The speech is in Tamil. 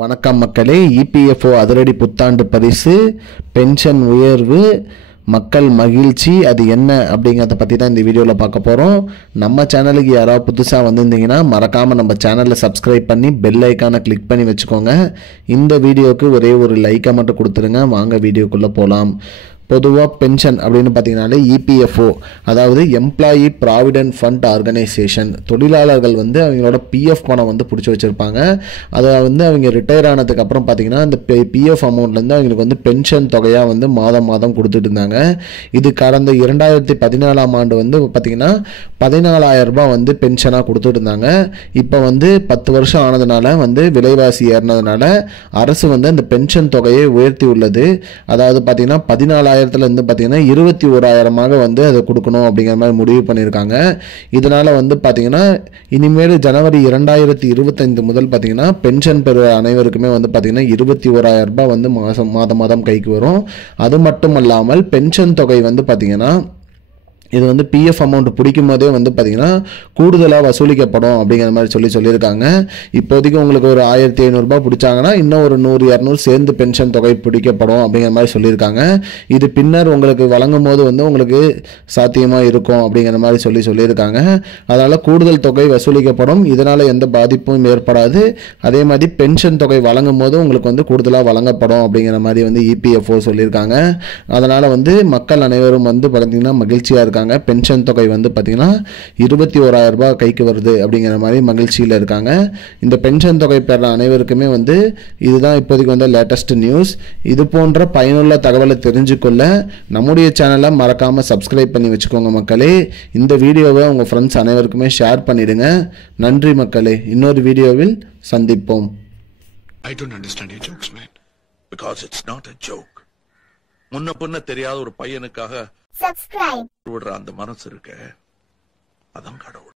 வணக்கம் மக்களே. இபிஎஃப்ஓ அதிரடி புத்தாண்டு பரிசு, பென்ஷன் உயர்வு, மக்கள் மகிழ்ச்சி, அது என்ன அப்படிங்கிறத பற்றி தான் இந்த வீடியோவில் பார்க்க போகிறோம். நம்ம சேனலுக்கு யாராவது புதுசாக வந்திருந்தீங்கன்னா மறக்காமல் நம்ம சேனலில் சப்ஸ்கிரைப் பண்ணி பெல் ஐக்கானை கிளிக் பண்ணி வச்சுக்கோங்க. இந்த வீடியோவுக்கு ஒரே ஒரு லைக்கை மட்டும் கொடுத்துருங்க. வாங்க வீடியோக்குள்ளே போகலாம். பொதுவாக பென்ஷன் அப்படின்னு பார்த்தீங்கன்னாலே இபிஎஃப்ஓ, அதாவது எம்ப்ளாயி ப்ராவிடென்ட் ஃபண்ட் ஆர்கனைசேஷன், தொழிலாளர்கள் அவங்களோட பிஎஃப் பணம் பிடிச்சி வச்சுருப்பாங்க. அதை அவங்க ரிட்டையர் ஆனதுக்கப்புறம் பார்த்தீங்கன்னா அந்த பிஎஃப் அமௌண்ட்லேருந்து அவங்களுக்கு பென்ஷன் தொகையாக மாதம் மாதம் கொடுத்துட்டு இருந்தாங்க. இது கடந்த 2014ஆம் ஆண்டு பார்த்திங்கன்னா 14,000 ரூபாய் பென்ஷனாக கொடுத்துட்டு இருந்தாங்க. இப்போ 10 வருஷம் ஆனதுனால விலைவாசி ஏறினதுனால அரசு அந்த பென்ஷன் தொகையை உயர்த்தி உள்ளது. அதாவது பார்த்திங்கன்னா 14,000 பார்த்தீங்கன்னா 21,000 அதை கொடுக்கணும் அப்படிங்கிற மாதிரி முடிவு பண்ணியிருக்காங்க. இதனால பார்த்தீங்கன்னா இனிமேல் ஜனவரி 2025 முதல் பார்த்தீங்கன்னா பென்ஷன் பெறுற அனைவருக்குமே பார்த்தீங்கன்னா 21,000 ரூபாய் மாதம் மாதம் கைக்கு வரும். அது மட்டும் இல்லாமல் பென்ஷன் தொகை பார்த்தீங்கன்னா இது பிஎஃப் அமௌண்ட் பிடிக்கும் போதே பார்த்தீங்கன்னா கூடுதலாக வசூலிக்கப்படும் அப்படிங்கிற மாதிரி சொல்லியிருக்காங்க. இப்போதைக்கு உங்களுக்கு ஒரு 1,500 ரூபாய் பிடிச்சாங்கன்னா இன்னும் ஒரு 100-200 சேர்ந்து பென்ஷன் தொகை பிடிக்கப்படும் அப்படிங்கிற மாதிரி சொல்லியிருக்காங்க. இது பின்னர் உங்களுக்கு வழங்கும் போது உங்களுக்கு சாத்தியமாக இருக்கும் அப்படிங்கிற மாதிரி சொல்லியிருக்காங்க. அதனால் கூடுதல் தொகை வசூலிக்கப்படும். இதனால் எந்த பாதிப்பும் ஏற்படாது. அதே மாதிரி பென்ஷன் தொகை வழங்கும் போது உங்களுக்கு கூடுதலாக வழங்கப்படும் அப்படிங்கிற மாதிரி இபிஎஃப்ஓ சொல்லியிருக்காங்க. அதனால் மக்கள் அனைவரும் பார்த்தீங்கன்னா மகிழ்ச்சியாக இருக்காங்க. பென்ஷன் தொகை பார்த்தீங்கன்னா 21,000 ரூபாய் கைக்கு வருது அப்படிங்கிற மாதிரி மகிழ்ச்சியில் இருக்காங்க. இந்த பென்ஷன் தொகை பெற அனைவருக்குமே இதுதான் இப்போதைக்கு லேட்டஸ்ட் நியூஸ். இது போன்ற பயனுள்ள தகவலை தெரிஞ்சுக்கொள்ள நம்முடைய சேனலை மறக்காமல் சப்ஸ்கிரைப் பண்ணி வச்சுக்கோங்க மக்களே. இந்த வீடியோவை உங்கள் ஃப்ரெண்ட்ஸ் அனைவருக்குமே ஷேர் பண்ணிடுங்க. நன்றி மக்களே. இன்னொரு வீடியோவில் சந்திப்போம். I don't understand your jokes, man. Because it's not a joke. முன்ன பின்ன தெரியாத ஒரு பையனுக்காக subscribe விடுற அந்த மனசு இருக்க, அதான் கடவுள்.